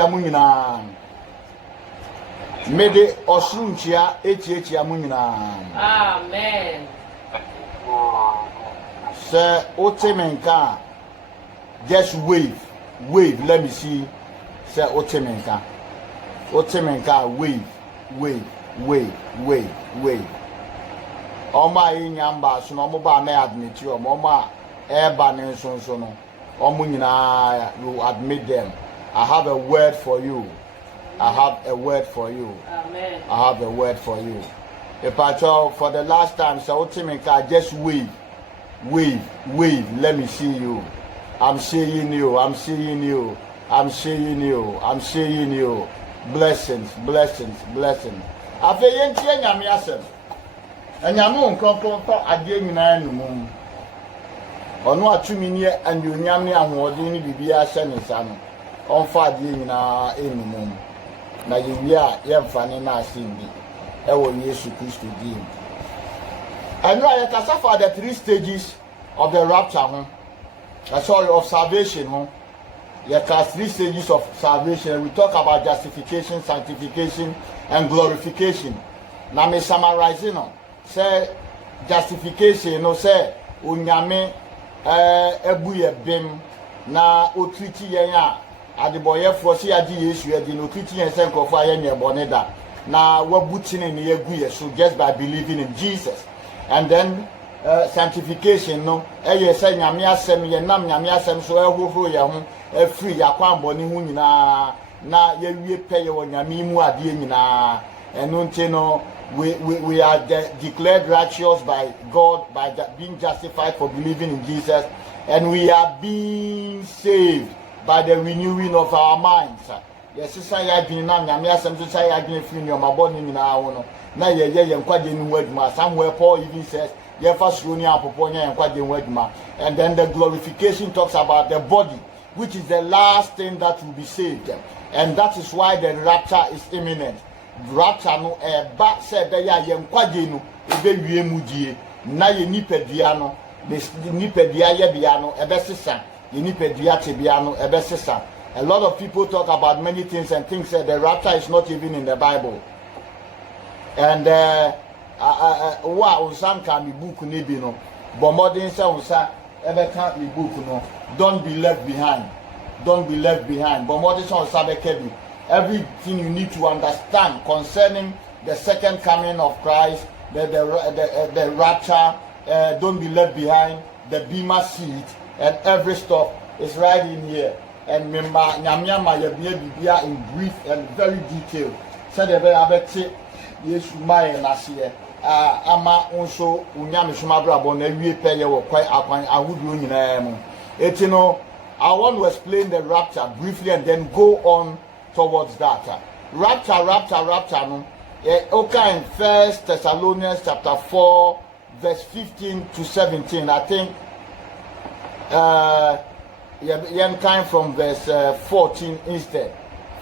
Chiamunina. Mede Osunchia, Chiamunina. Amen. Sir Otemenka, just wave, let me see. Sir Otemenka, wave. Oma inyamba so no mo ba na admit you oma eba ne so no omo nyina you admit them. I have a word for you. Amen. Amen. I have a word for you. Epacho, for the last time, so Otemenka, just wave. Let me see you. I'm seeing you. Blessings. After yentie nyame asem. Enyame nkonko ko ade nyina enum. Ono atumi ni anyonyam ne ahoɔden ne bibia hye ne sa no. Onfa ade nyina enum. Na yewia yemfa ne na asindi. Ewo Yesu Kristo dim. And I can suffer the 3 stages of the rapture, of salvation. There are 3 stages of salvation. We talk about justification, sanctification, and glorification. Now, me summarizing, say justification, say unyame ebuye bim na otriti yenya adeboye fosi adi Yesu edi no otriti yen se nkofo ayenye boneda na wabutine ne yeguye so just by believing in Jesus. And then sanctification no say nyame asem ye nam nyame asem so ehofo ye ho free yakwan boni hu nyina na ye wie peye wo nyame mu ade nyina eno nte no we are declared righteous by God by being justified for believing in Jesus, and we are being saved by the renewing of our minds. Yes, say ya dwin na nyame asem so say ya dwin free no maboni nyina wo no na ye nkwaje ni waduma. Somewhere Paul even says ye first roni apopo nya nkwaje waduma. And then the glorification talks about the body, which is the last thing that will be saved, and that is why the rapture is imminent. Rapture no ba se be ya ye nkwaje no ebe wie mudie na ye nipadua no nipadua ye bia no ebe sesa ye nipadua te bia no ebe sesa. A lot of people talk about many things and think that the rapture is not even in the Bible. And some can be book nibi no, but modern say ever can't be book no. Don't be left behind. But modern say everything you need to understand concerning the second coming of Christ, the rapture, don't be left behind, the bema seat, and every stuff is right in here. And remember, Nyamyama Yabia in brief and very detailed. Said the very abete, yes, my nasia. Ama also Unyam Sumabra Bon, every pair or quite aquine, I would do in them. You know, I want to explain the rapture briefly and then go on towards that. Rapture. No, okay, in 1 Thessalonians chapter 4, verse 15 to 17. I think. Yeah, kind from verse 14 instead.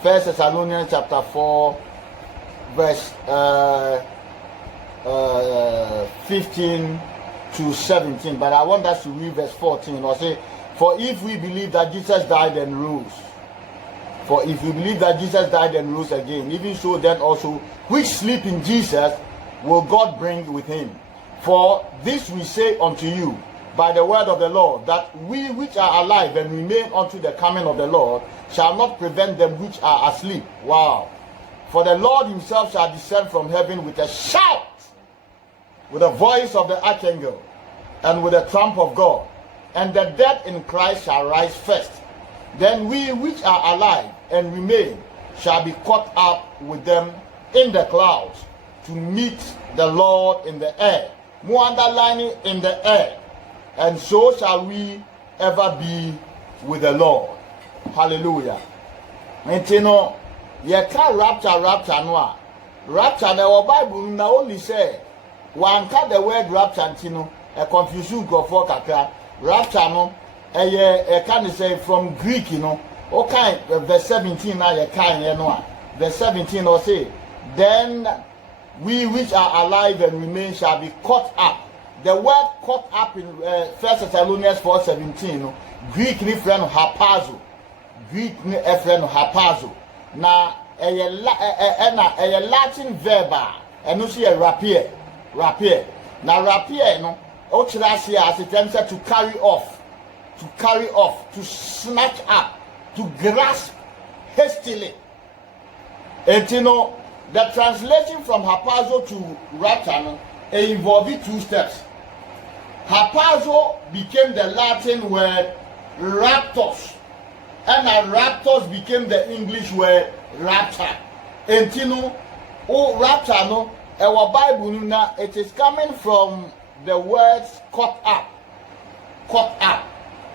1 Thessalonians chapter 4, verse 15 to 17. But I want us to read verse 14. Or say, for if we believe that Jesus died and rose, again, even so then also which sleep in Jesus will God bring with him. For this we say unto you by the word of the Lord, that we which are alive and remain unto the coming of the Lord shall not prevent them which are asleep. Wow. For the Lord himself shall descend from heaven with a shout, with the voice of the archangel, and with the trump of God, and the dead in Christ shall rise first. Then we which are alive and remain shall be caught up with them in the clouds to meet the Lord in the air. More underlining, in the air. And so shall we ever be with the Lord. Hallelujah. And you know, you can't rapture no. Rapture the Bible now only say one cut the word rapture, you know, a confusion go for kakra. Rapture no, a can say from Greek, you know. Okay, verse 17 now you can, you know. Verse 17 or say, then we which are alive and remain shall be caught up. The word caught up in 1 Thessalonians 4:17, Greek reference hapazo. na a Latin verb and you see a rapier. Now rapier no ochirasia as it ends to carry off, to snatch up, to grasp hastily. And you know, the translation from harpazo to rapture involved 2 steps. Harpazo became the Latin word raptos, and raptos became the English word rapture. And you know, rapture no, our Bible now it is coming from the words caught up.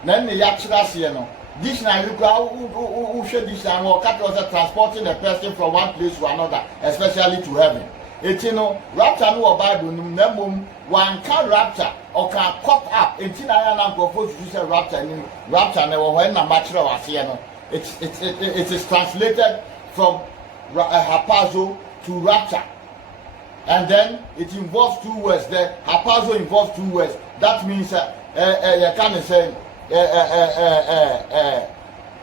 Then the yachira no. Dictionary who should dictionary or transporting a person from one place to another, especially to heaven. It's you know, rapture no Bible no one can rapture or can caught up. It's in I propose to say rapture no when a material was here no. It is translated from harpazo to rapture. And then it involves 2 words. The harpazo involves 2 words. That means you can say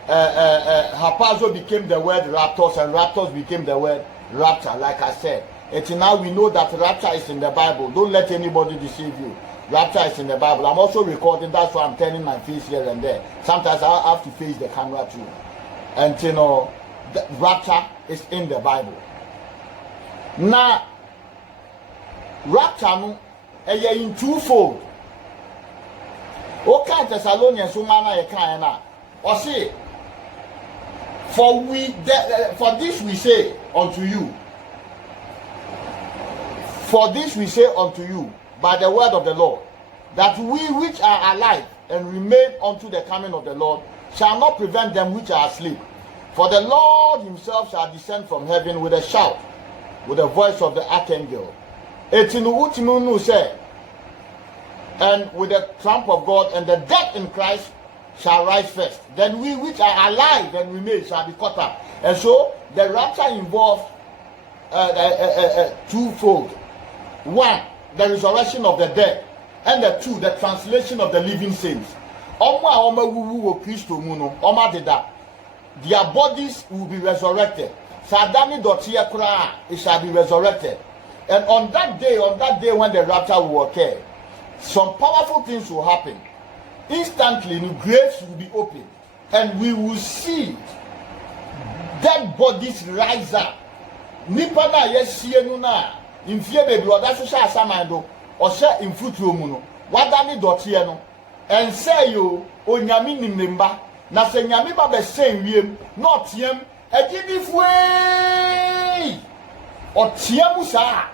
harpazo became the word raptors, and raptors became the word rapture. Like I said, until now we know that rapture is in the Bible. Don't let anybody deceive you. Rapture is in the Bible. I'm also recording. That's why I'm turning my face here and there. Sometimes I have to face the camera too. And you know, the rapture is in the Bible. Now, rapture in 2-fold. Okay, Thessalonians, or say, for this we say unto you. For this we say unto you by the word of the Lord, that we which are alive and remain unto the coming of the Lord shall not prevent them which are asleep. For the Lord himself shall descend from heaven with a shout, with the voice of the archangel, and with the trump of God, and the dead in Christ shall rise first. Then we which are alive and remain shall be caught up. And so the rapture involves 2-fold. 1, the resurrection of the dead, and 2, the translation of the living saints. Their bodies will be resurrected. It shall be resurrected. And on that day when the rapture will occur, some powerful things will happen. Instantly, new graves will be opened, and we will see dead bodies rise up. Nipa na yesie no na mfie bebi oda so sha asamando o sha mfuturo mu no wada ni dotie no ense yo onyame nimnemba na se nyame ba be sen wiem na otiem agidifue otiem sa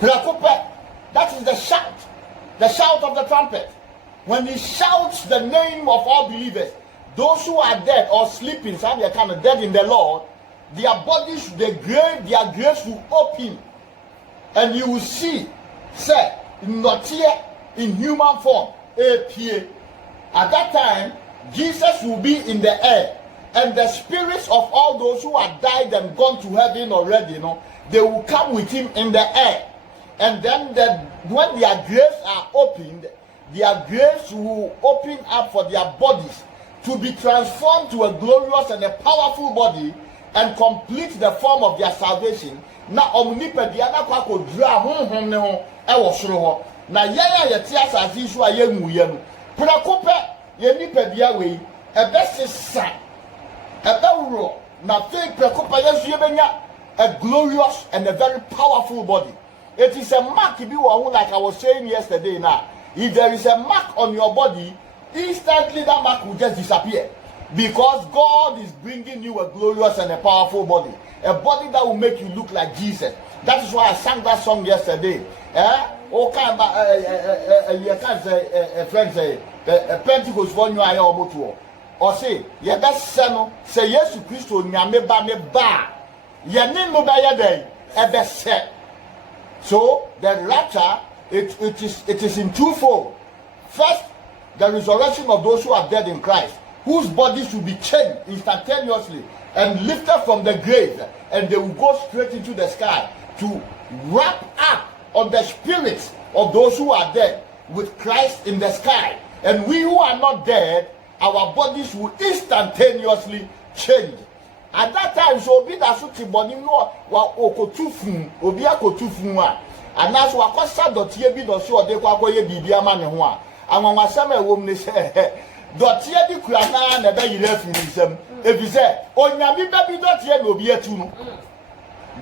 prakope. That is the shout of the trumpet. When he shouts the name of all believers, those who are dead or sleeping, some are kind of dead in the Lord, their bodies, their graves will open, and you will see, say, not here in human form, appear. At that time, Jesus will be in the air, and the spirits of all those who have died and gone to heaven already, they will come with him in the air. And then when their graves are opened, their graves will open up for their bodies to be transformed to a glorious and a powerful body and complete the form of their salvation. Na omnipedia na kwa ko dra honhom ne ho e wo soro ho. Na yaya yete asase so ayemuye no. Prakope ye nipedia we ebe sesa ebe wuro na fe prakope yesu ye benya a glorious and a very powerful body. It is a mark, like I was saying yesterday now. If there is a mark on your body, instantly that mark will just disappear. Because God is bringing you a glorious and a powerful body. A body that will make you look like Jesus. That is why I sang that song yesterday. You can't say, friend say, Pentecost for you are or say, yeah, that's say yes to Christ, nyame ba me ba. Yanin no ba ya day, ebe se. So the rapture, it is in 2-fold. First, the resurrection of those who are dead in Christ, whose bodies will be changed instantaneously and lifted from the grave, and they will go straight into the sky to wrap up on the spirits of those who are dead with Christ in the sky. And we who are not dead, our bodies will instantaneously change. At that time, so be that such body no okotufun, obi akotufun a. And that's what costa.ye bi do so de kwa koye bibia ma ne ho a. Anwanwa sam e wom ne se dotye di kura na be yire afiri nsam. Ebi se onyame ba bi dotye na obi atu no.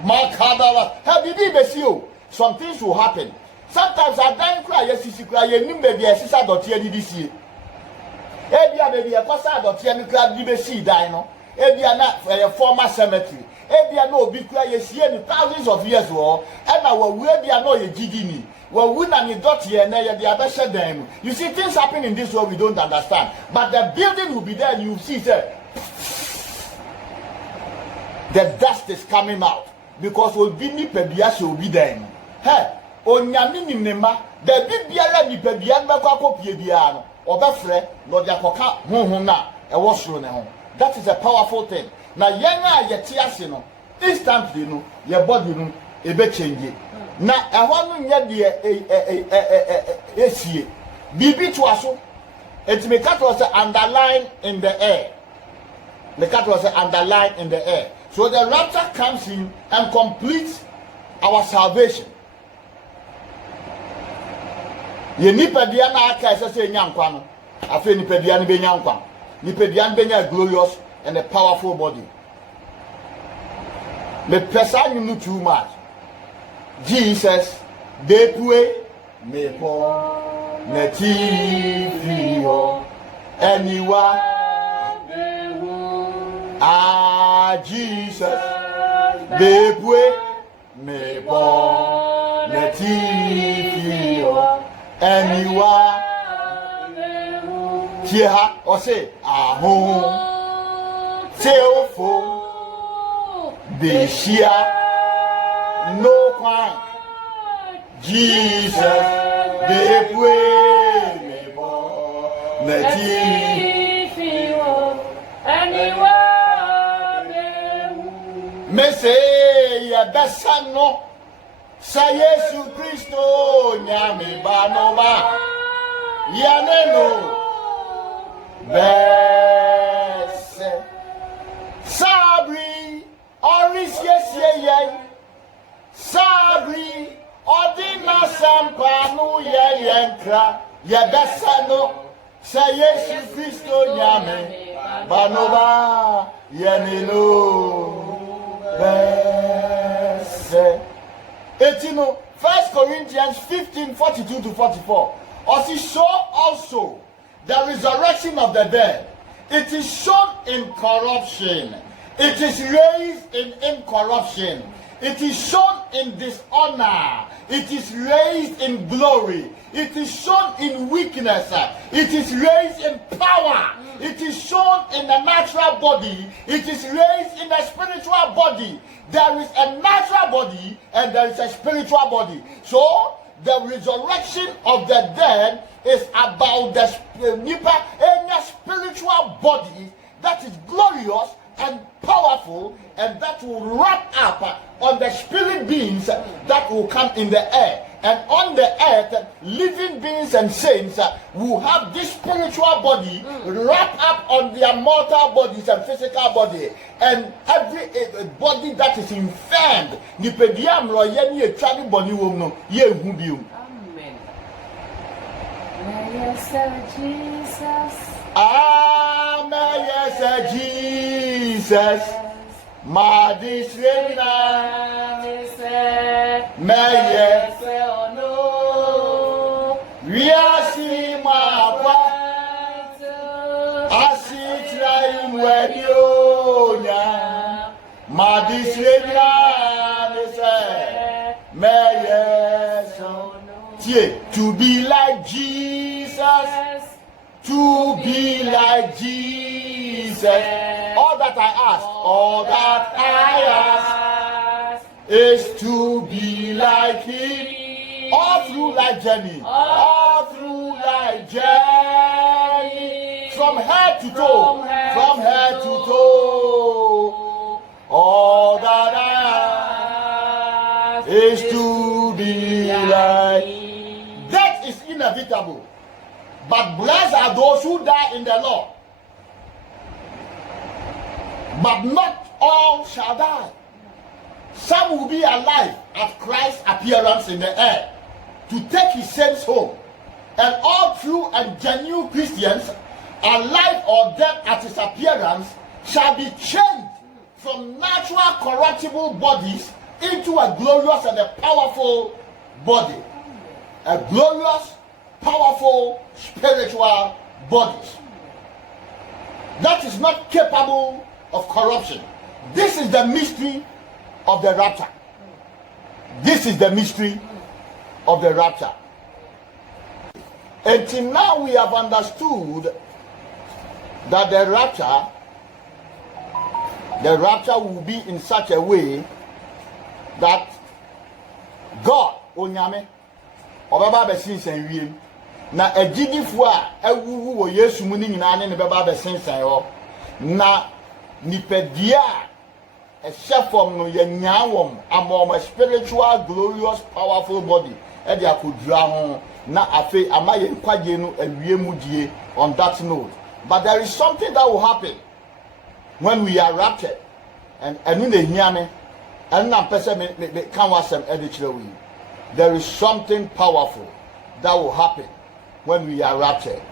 Makadala, have you be see you? Some things will happen. Sometimes I don't cry, yes, you cry, you maybe a sister dot here did see. Ebia baby a cosa dot here, you cry, you see dino. Ebia not a former cemetery. Ebia no big cry, you see thousands of years war, and I will be a no ye gidini. Well, we and you dot here, and the other shed them. You see things happen in this world we don't understand. But the building will be there, and you see, sir, the dust is coming out. Because will be ni pebia will be there. Hey, onyame ni nema, the bibiara ni pebia ba kwa kopie bia no. Obefre no dia koka honhom na e wo soro ne ho. That is a powerful thing. Na yen a yete ase no, instantly no, your body no e be change. Na ehwo no nya de esie. Bibi to aso. It me cat was underline in the air. The cat was underlined in the air. So the rapture comes in and completes our salvation. Ye nipadia na aka se nyankwa no. Afi nipadia ne be nyankwa. Nipadia ne be nya glorious and a powerful body. The person you too much. Jesus they pray me for netivo anyone. Ah, Jesus, they pray me for netivo anyone. Here, or say, ah, home, teofo, they share no crime. Jesus, they pray me for netivo anyone. Me say ya besano sa Yesu Kristo nyame banoma ya neno bese sabri oris ye sabri odina sampanu yenkra ya besano sa Yesu Kristo nyame banoma ya neno. Etino, 1 Corinthians 15:42-44. Also, the resurrection of the dead. It is shown in corruption. It is raised in incorruption. It is shown in dishonor. It is raised in glory. It is shown in weakness. It is raised in power. It is shown in the natural body. It is raised in the spiritual body. There is a natural body and there is a spiritual body. So the resurrection of the dead is about the spiritual body that is glorious and powerful, and that will wrap up on the spirit beings that will come in the air. And on the earth, living beings and saints will have this spiritual body wrapped up on their mortal bodies and physical body. And every body that is infirmed, Amen, yes, Jesus. Ma disrena, yes, no. We are seeing my wife. I see trying where you are. Ma disrena, yes, no. To be like Jesus. To be like Jesus. All that I ask is to be like Him. All through life journey. From head to toe. All that I ask is to be like. That is inevitable. But blessed are those who die in the Lord. But not all shall die. Some will be alive at Christ's appearance in the air to take his saints home. And all true and genuine Christians, alive or dead at his appearance, shall be changed from natural corruptible bodies into a glorious and a powerful body. A glorious, powerful, spiritual bodies that is not capable of corruption. This is the mystery of the rapture. This is the mystery of the rapture. Until now we have understood that the rapture will be in such a way that God, Onyame, Obaba besinsen wiem, na agidifo a awuwu wo Yesu mu ni nyina ne beba besinsen ho, na nipadia a shefom no yanyawom amom a spiritual, glorious, powerful body e dia kodura ho na afi amaye nkwaje no awie die on that note. But there is something that will happen when we are raptured, and enu na hia me and na pese me kan wasem e de kire wi. There is something powerful that will happen when we are raptured.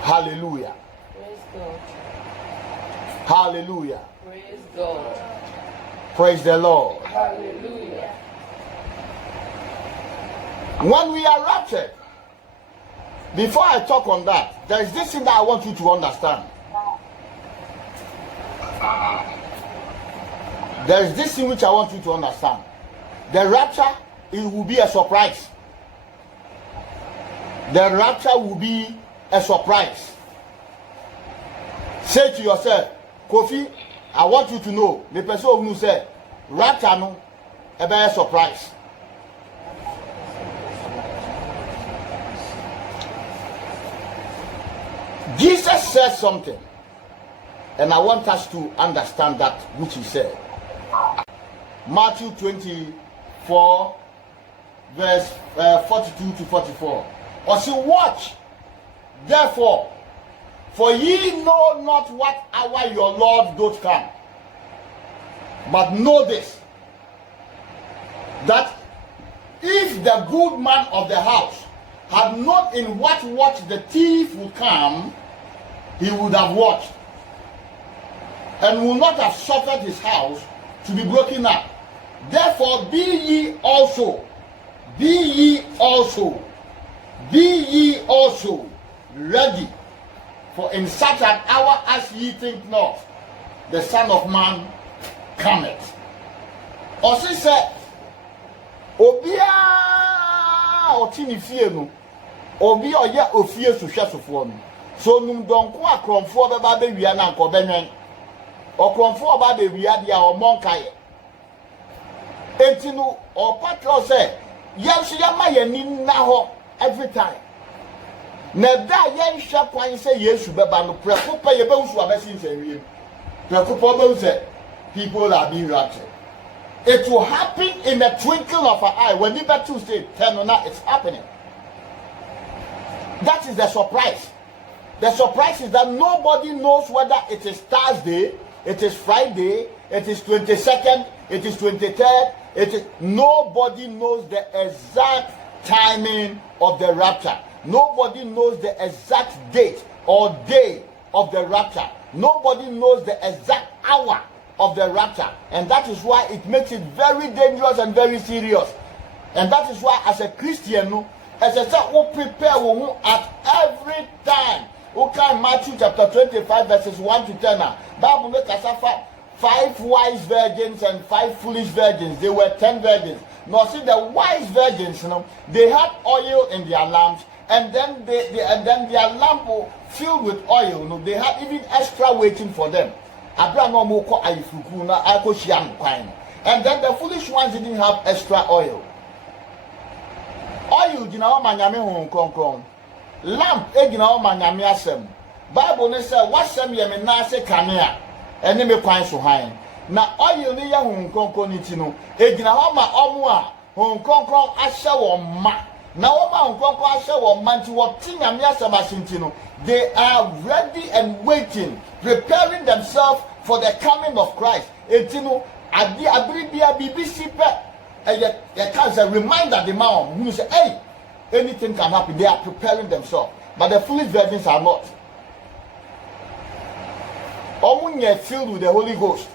Hallelujah. Praise God. Hallelujah. Praise God. Praise the Lord. Hallelujah. When we are raptured, before I talk on that, there is this thing that I want you to understand. There is this thing which I want you to understand. The rapture, it will be a surprise. The rapture will be a surprise. Say to yourself, Kofi, I want you to know, the person who said, rapture no, a surprise. Jesus said something, and I want us to understand that which he said. Matthew 24, verse 42 to 44. Or say, watch, therefore, for ye know not what hour your Lord doth come. But know this, that if the good man of the house had known in what watch the thief would come, he would have watched, and would not have suffered his house to be broken up. Therefore be ye also ready, for in such an hour as ye think not, the Son of Man cometh. Osi say, obia otini fie no, obi oye ofie suhwesofo no. So num donko akromfo beba be wia na nko benwen. Okromfo oba be wia dia o monkaye. Entinu o patro say, yenso yama yani na ho every time. Na da yenhwe kwan say Yesu beba no preko pa ye be usu abesi nsenwie. Preko pa be say people are being raptured. It will happen in the twinkle of an eye. When Liber 2 say 10 now, it's happening. That is the surprise. The surprise is that nobody knows whether it is Thursday, it is Friday, it is 22nd, it is 23rd, nobody knows the exact timing of the rapture. Nobody knows the exact date or day of the rapture. Nobody knows the exact hour of the rapture. And that is why it makes it very dangerous and very serious. And that is why as a Christian, as I said, we prepare at every time. Okay, Matthew chapter 25 verses 1 to 10. Bible make us 5 wise virgins and 5 foolish virgins. They were 10 virgins. Now see the wise virgins, they had oil in their lamps, and then their lamp filled with oil. They had even extra waiting for them. And then the foolish ones didn't have extra oil. Oil, lamp egina o manyame asem. Bible ne say wasem ye me na se kanea ene me kwan so han. Na oil ne ye honkonkon ni ti no egina ho ma omo a honkonkon ahye wo ma. Na wo ma honkonkon ahye wo ma nti wo tinyame asem asinti no, they are ready and waiting, preparing themselves for the coming of Christ. Etino adi abribia BBC pe a cancer reminder the man who say, hey, anything can happen. They are preparing themselves, but the foolish virgins are not. Omunye filled with the Holy Ghost.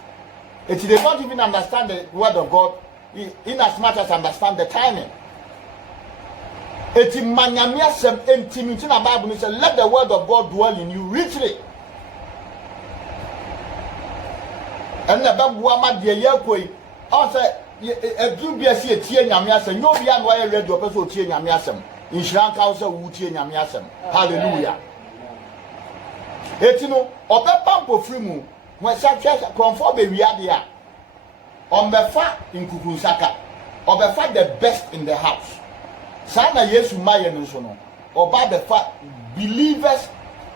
They don't even understand the word of God in as much as understand the timing. Eti manyamia sem intimity na Bible says, let the word of God dwell in you richly. And the Bible ama de yakoi, I say e do bia se tie nyame asem. No bia no aye ready o person tie nyame asem. Inshran ka say wu tie nyame asem. Hallelujah. Eti no obepa mpofri mu, when say comfort be wiade a. Ombefa inkukunsaka. Obefa the best in the house. Sana Yesu maye nso no oba the fact believers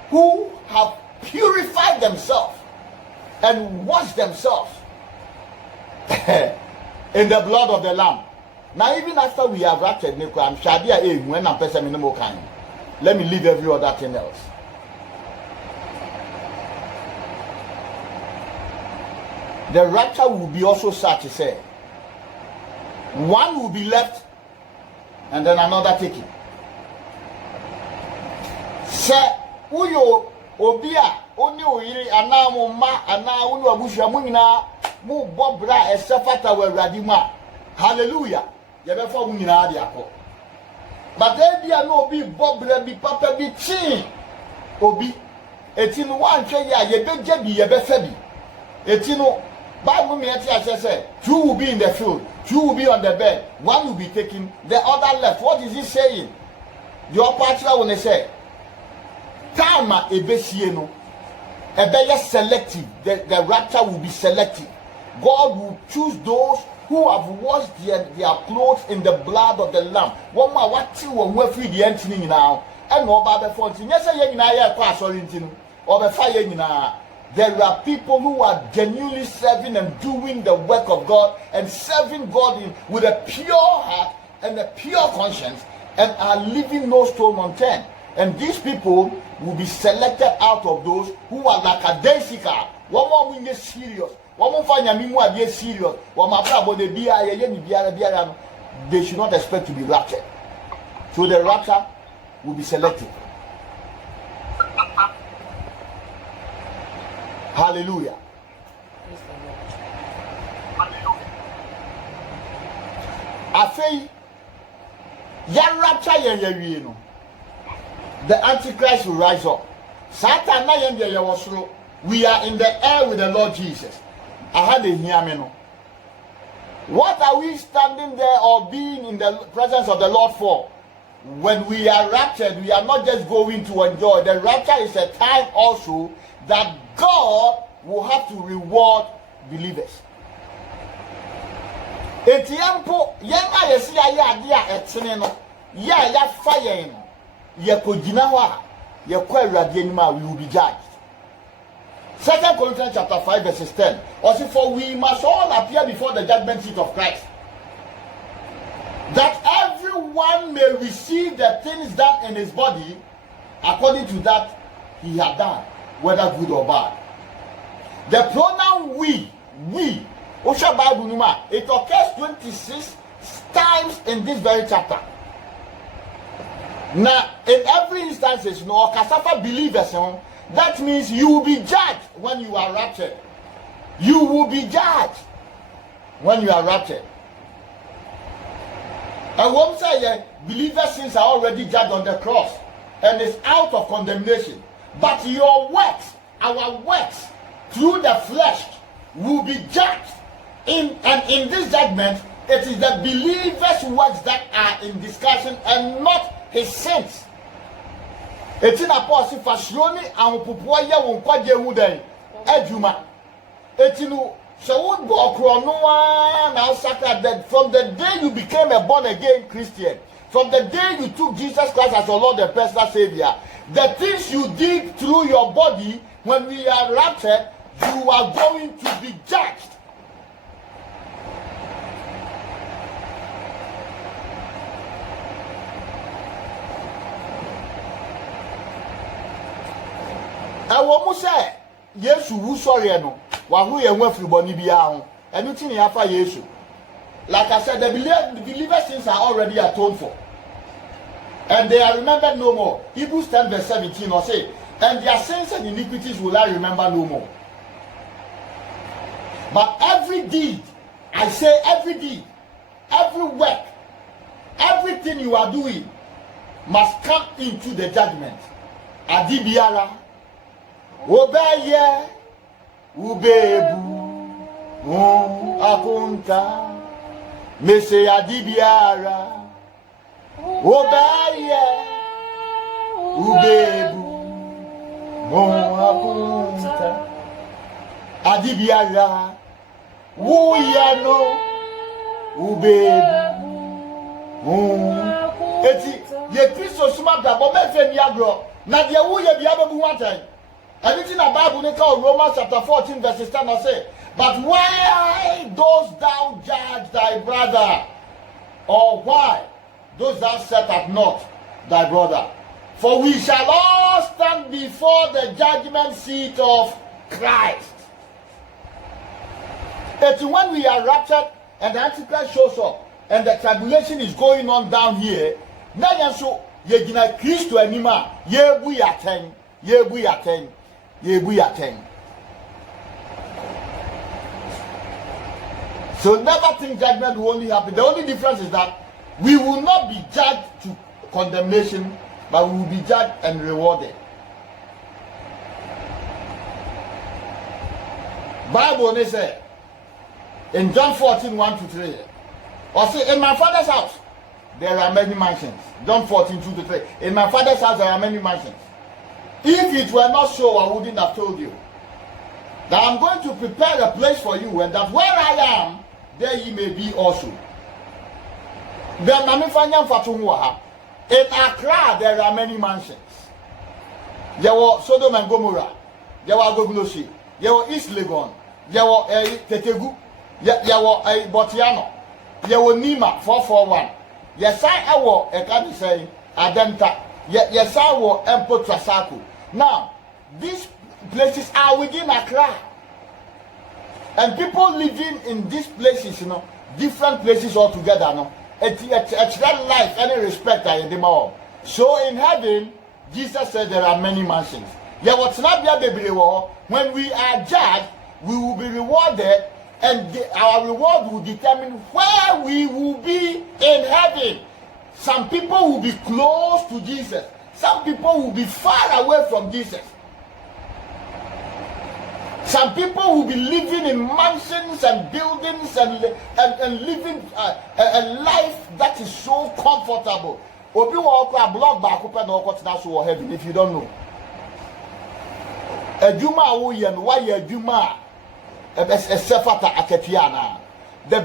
who have purified themselves and washed themselves in the blood of the Lamb. Now even after we have raptured, I'm shadia when I'm person no kind. Let me leave every other thing else. The rapture will be also such to say. One will be left and then another taking. Say, uyo obia oni oyiri ana mo ma ana unu abusha mu nyina mu bobra esefata wa radima. Hallelujah. Ye be for mu nyina ade akọ. But e bia no obi bobra bi papa bi chi obi eti no wan hwe ya ye be gya bi ye be fa bi. Eti no Bible me say, two will be in the field, two will be on the bed, one will be taken, the other left. What is he saying? The operator will say, time ebesieno, ebeye selective. The rapture will be selective. God will choose those who have washed their clothes in the blood of the Lamb. One more what you will free the entity now. And no Bible for yes, I na class or or the fire now. There are people who are genuinely serving and doing the work of God and serving God with a pure heart and a pure conscience and are leaving no stone unturned. And these people will be selected out of those who are lackadaisical. One more wing is serious. One more find a be serious. One more about the BIA, they should not expect to be raptured. So the rapture will be selected. Hallelujah. Afei ya rapture yen no. The Antichrist will rise up. Satan na yen ye wasoro. We are in the air with the Lord Jesus. I had a hear me no. What are we standing there or being in the presence of the Lord for? When we are raptured, we are not just going to enjoy. The rapture is a time also that God will have to reward believers. Etiampo yenga yesi ya ade a etene no ya fire no ye kogina ho a ye kwa awurade anima we will be judged. 2 Corinthians chapter 5 verse 10. Also, for we must all appear before the judgment seat of Christ, that everyone may receive the things done in his body according to that he had done, whether good or bad. The pronoun we, Osha Bible Numa, it occurs 26 times in this very chapter. Now, in every instance, no Kasafa believers, that means you will be judged when you are raptured. You will be judged when you are raptured. And one say believers' sins are already judged on the cross and is out of condemnation. But your works, our works, through the flesh, will be judged. In this judgment, it is the believer's works that are in discussion and not his sins. It's in a posse fashioni and pupoya won't quite get wooden. Eduma. Etinu, so would go chronoa now sacred that from the day you became a born again Christian, from the day you took Jesus Christ as your Lord and personal Savior, the things you did through your body when we are raptured, you are going to be judged. And what you say, yes, you sorry, no. who ye went through Bonibia, and you think Yafa Yesu. Like I said, the believers' sins are already atoned for. And they are remembered no more. Hebrews 10 verse 17 or say, and their sins and iniquities will I remember no more. But every deed, I say every deed, every work, everything you are doing must come into the judgment. Adibiara, obeye, ubebu, akunta, mese adibiara, obeye, ubebu, akunta, adibiara, uyano, ubebu, eti ye Kristo suma da bo me fe ni agro na de wo ye bia babu watan anything na Bible ne ka Romans chapter 14 verse 10 na say, but why dost thou judge thy brother, or why dost thou set at naught thy brother? For we shall all stand before the judgment seat of Christ. It's when we are raptured and the Antichrist shows up and the tribulation is going on down here, now so ye gina Christo anima, ye buyaten, ye buyaten, ye buyaten. So never think judgment will only happen. The only difference is that we will not be judged to condemnation, but we will be judged and rewarded. Bible they say in John 14, 1-3. Or say, in my father's house, there are many mansions. John 14, 2-3. In my father's house, there are many mansions. If it were not so, I wouldn't have told you. That I'm going to prepare a place for you, and that where I am, there ye may be also. Then, in Accra, there are many mansions. There were Sodom and Gomorrah. There were Agoglosi. There were East Legon. There were Tetegu. There were Botiano. Yewo Nima 441. Yesai ewo ekadi say Adenta. Yesai wo Empo Trasaku. Now, these places are within Accra. And people living in these places, you know, different places altogether, no. It's real life, any respect I them all. So in heaven, Jesus said there are many mansions. Yeah, what's not baby when we are judged, we will be rewarded. And our reward will determine where we will be in heaven. Some people will be close to Jesus. Some people will be far away from Jesus. Some people will be living in mansions and buildings and living a life that is so comfortable. Obi walk a block back up and that's what heaven if you don't know. A Juma why a Juma. The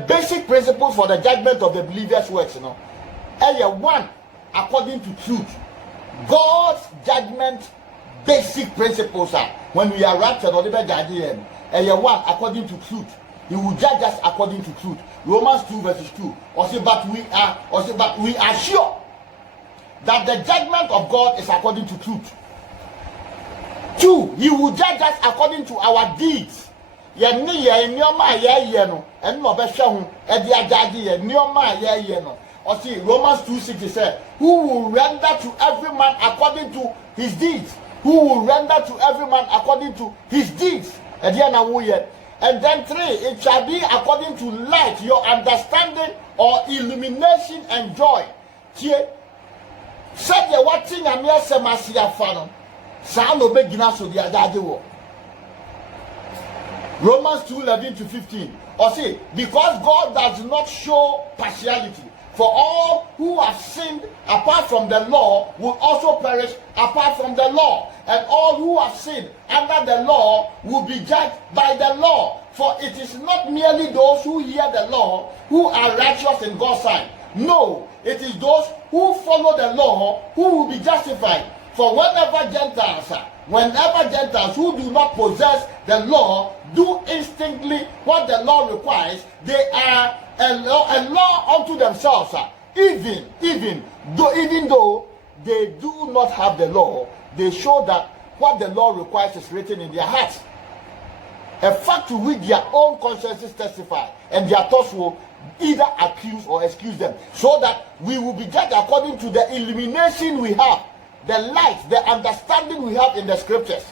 basic principles for the judgment of the believers' works, you know, one, according to truth. God's judgment basic principles are when we are raptured or the judgment. One, according to truth. He will judge us according to truth. Romans 2 verses 2. But we are sure that the judgment of God is according to truth. 2, he will judge us according to our deeds. Yenni ye nyoma ye no en no be hwe ho e de agage ye nyoma ye no. Or see Romans 2:6 said, who will render to every man according to his deeds? Who will render to every man according to his deeds? And then 3, it shall be according to light, your understanding or illumination and joy. Said the what thing am here semasia fano. Sa no be gina so the agage wo. Romans 2:11-15. Or say, because God does not show partiality, for all who have sinned apart from the law will also perish apart from the law, and all who have sinned under the law will be judged by the law. For it is not merely those who hear the law who are righteous in God's sight. No, it is those who follow the law who will be justified. For whenever Gentiles who do not possess the law do instinctively what the law requires, they are a law unto themselves. Even though they do not have the law, they show that what the law requires is written in their hearts. A fact to which their own consciences testify, and their thoughts will either accuse or excuse them, so that we will be judged according to the illumination we have, the light, the understanding we have in the scriptures.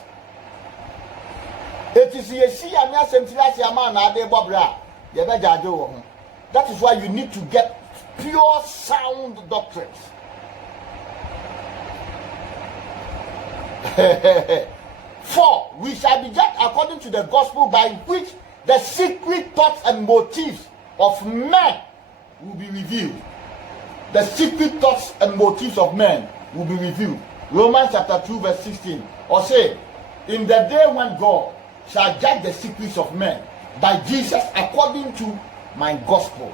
It is that is why you need to get pure sound doctrines. For we shall be judged according to the gospel, by which the secret thoughts and motives of men will be revealed. The secret thoughts and motives of men will be revealed. Romans chapter 2 verse 16. Or say, in the day when God shall judge the secrets of men by Jesus according to my gospel.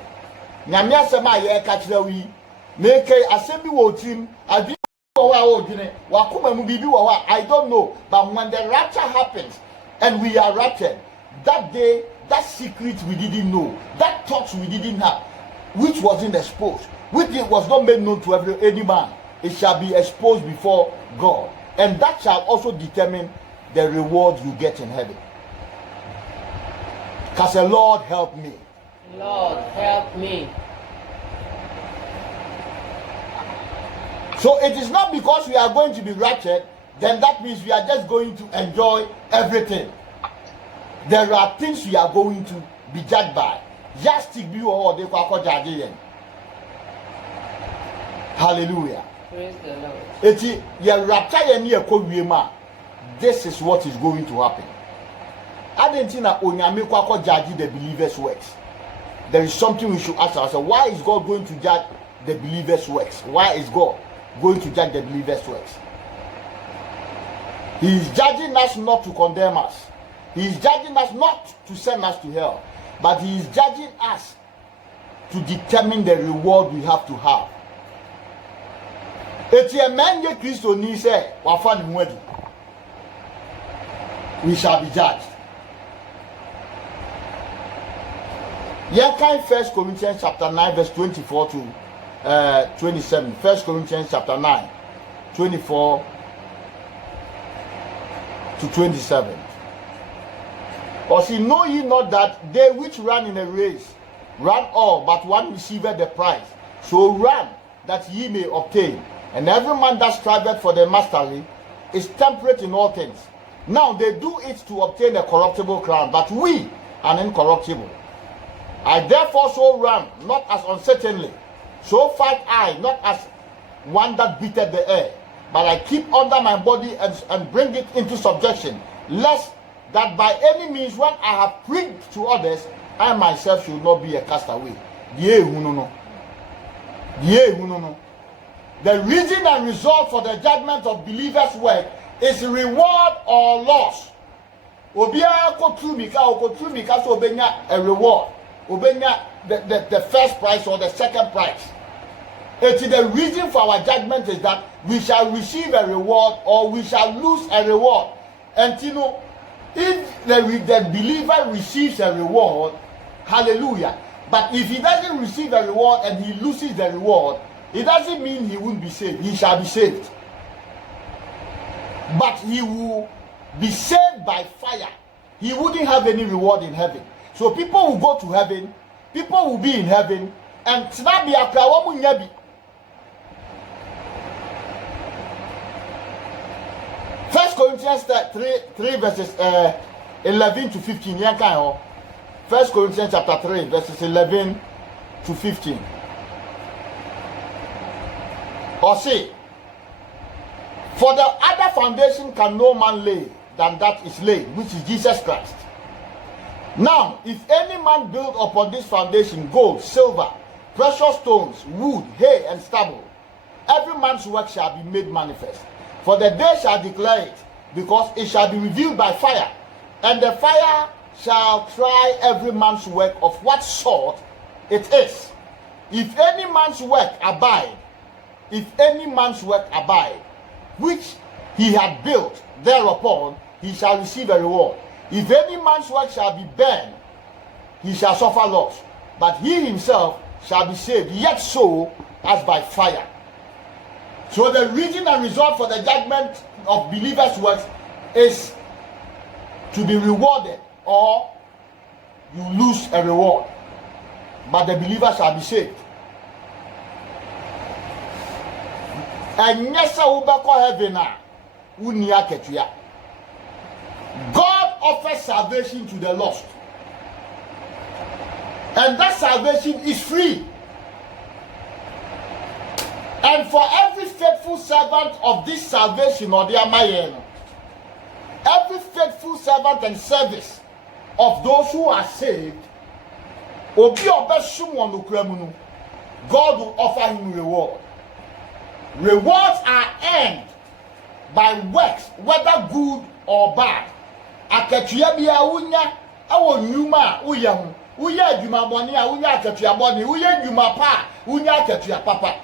Nyame asema ye ka kire wi make asem bi wo tim adi wo wa wo dwene wakoma mu bibi wo wa, I don't know, but when the rapture happens and we are raptured, that day, that secret we didn't know, that thoughts we didn't have, which wasn't exposed, which was not made known to any man, it shall be exposed before God, and that shall also determine the reward you get in heaven. Because the Lord help me. Lord, help me. So it is not because we are going to be raptured, then that means we are just going to enjoy everything. There are things we are going to be judged by. Just to be all they call judging. Hallelujah. Praise the Lord. This is what is going to happen. I didn't think that Onyame kwako judge the believers' works. There is something we should ask ourselves. Why is God going to judge the believers' works? Why is God going to judge the believers' works? He is judging us not to condemn us. He is judging us not to send us to hell, but he is judging us to determine the reward we have to have. We shall be judged. Yakai 1 Corinthians chapter 9 verse 24 to 27. 1 Corinthians chapter 9 24 to 27. Or see, know ye not that they which run in a race run all, but one receiveth the prize. So run that ye may obtain. And every man that striveth for the mastery is temperate in all things. Now they do it to obtain a corruptible crown, but we an incorruptible. I therefore so run, not as uncertainly, so fight I, not as one that beateth the air, but I keep under my body and bring it into subjection, lest that by any means when I have preached to others, I myself should not be a castaway. The reason and result for the judgment of believers' work is reward or loss. Obia ko trumika so obenya a reward. Obenya the first prize or the second prize. It is the reason for our judgment is that we shall receive a reward or we shall lose a reward. And you know, if the believer receives a reward, hallelujah. But if he doesn't receive a reward and he loses the reward, it doesn't mean he won't be saved. He shall be saved. But he will be saved by fire. He wouldn't have any reward in heaven. So people will go to heaven, people will be in heaven, and tnabi akrawamu nyabi. First Corinthians 3 verses 11 to 15. First Corinthians chapter 3 verses 11 to 15. Or say, for the other foundation can no man lay than that is laid, which is Jesus Christ. Now, if any man build upon this foundation gold, silver, precious stones, wood, hay, and stubble, every man's work shall be made manifest. For the day shall declare it, because it shall be revealed by fire, and the fire shall try every man's work of what sort it is. If any man's work abide, which he had built thereupon, he shall receive a reward. If any man's work shall be burned, he shall suffer loss, but he himself shall be saved, yet so as by fire. So the reason and result for the judgment of believers' works is to be rewarded or you lose a reward, but the believer shall be saved. And yes, I will back heaven now. God offers salvation to the lost, and that salvation is free. And for every faithful servant of this salvation, or the Amayen, every faithful servant and service of those who are saved, God will offer him reward. Rewards are earned by works, whether good or bad. Aketuya bia unya awo nyuma uyam uya adwuma boni a unya aketuya boni uya adwuma pa unya aketuya papa.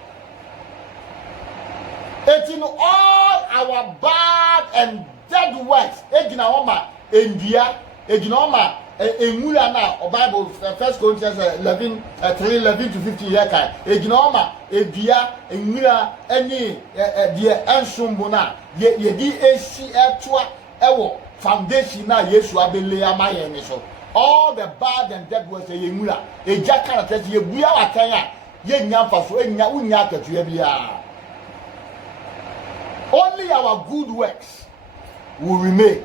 It's in all our bad and dead works. Ejina homa endia ejina homa emula na Bible 1 Corinthians 11 to 15 year kai ejina homa edia emula eni de ensumbu na ye di esi etwa ewo foundation na Yesu abele amaye ni so. All the bad and dead works ye emula eja kana tete ye buya watan a ye nyamfa so enya unya aketua bia. Only our good works will remain.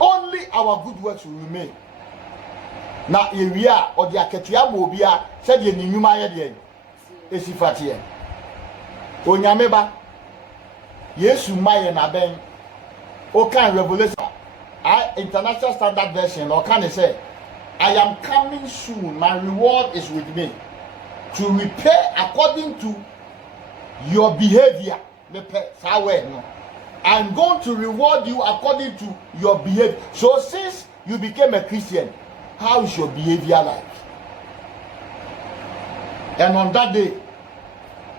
Only our good works will remain. Na ewia or the aketua mo bia said ye ni nyuma ye de esifatie. Onyameba Yesu maye na ben o kan Revelation International Standard Version or can say I am coming soon, my reward is with me to repay according to your behavior. I'm going to reward you according to your behavior. So since you became a Christian, how is your behavior like? And on that day,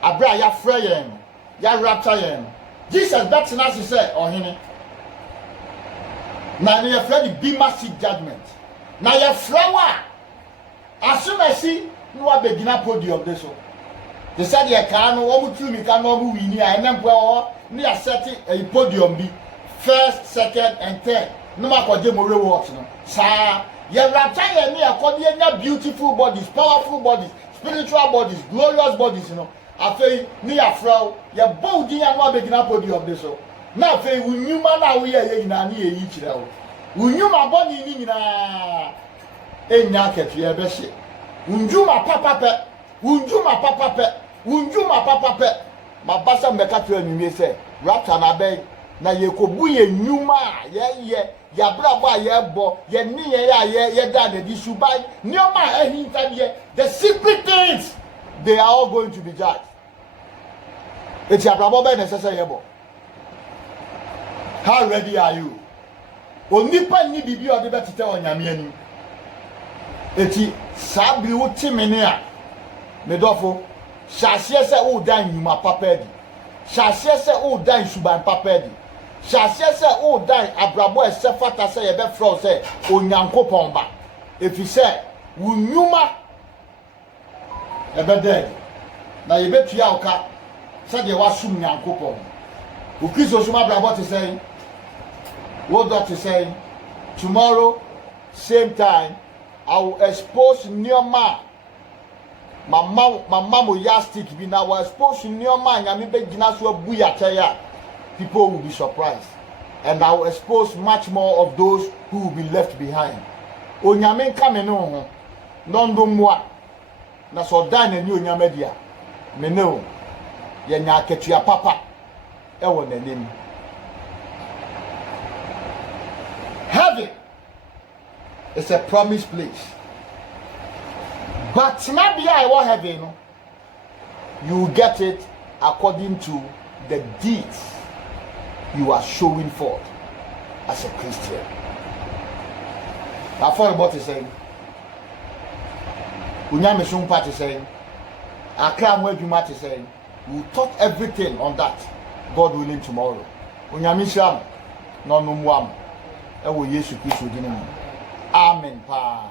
Abra ya freyen, ya rapture, Jesus that's not to say or him. Now you afraid be massive judgment. Now you flower. As soon as see no begin podium this one. They said you can no me can no win and then near setting a podium be first, second, and third. No matter them rewards no. Sir, you rapture me according to beautiful bodies, powerful bodies, spiritual bodies, glorious bodies, you know. I feel near flow, your body and no begin podium this one. Now fe unyuma na we ye nyina na ye kire wo unyuma boni ni nyina enya ketua be hye unjuma papa pe unjuma papa pe unjuma papa pe mabasa mbeka to anwumie se rapture na be na ye kobu ye nyuma ye ya brabo a ye bo ye ni ye da na di subai nioma ahinta de the secret things they are all going to be judged. It's ya brabo be necessary ye bo. How ready are you? Onipa ni bibi o de betete onyame ani. Eti sabri wo timene a medofo hyase se wo dan nyuma papa di. Hyase se wo dan suban papa di. Hyase se wo dan abrabo esefata se ye be fro se onyankopon ba. Efi se wo nyuma ebede na ye betua oka se de wasum nyankopon. Wo Kristo suma abrabo te say what God is saying, tomorrow, same time, I will expose Neoma. My mom will yastic be now. I will expose Neoma and I be ginaswa buya. People will be surprised. And I will expose much more of those who will be left behind. Onyamen coming on. Non do moi. Na so dan and you nyamedia. Me know. Yenya ketua papa. Ewo na nim. Heaven is a promised place. But not be I want heaven. You get it according to the deeds you are showing forth as a Christian. I thought about it saying, Unyame Shumpa is saying, Akram Wejuma is saying, we'll talk everything on that, God willing, tomorrow. Unyame Sham, no Ewo Yesu Kristo dinu. Amen pa.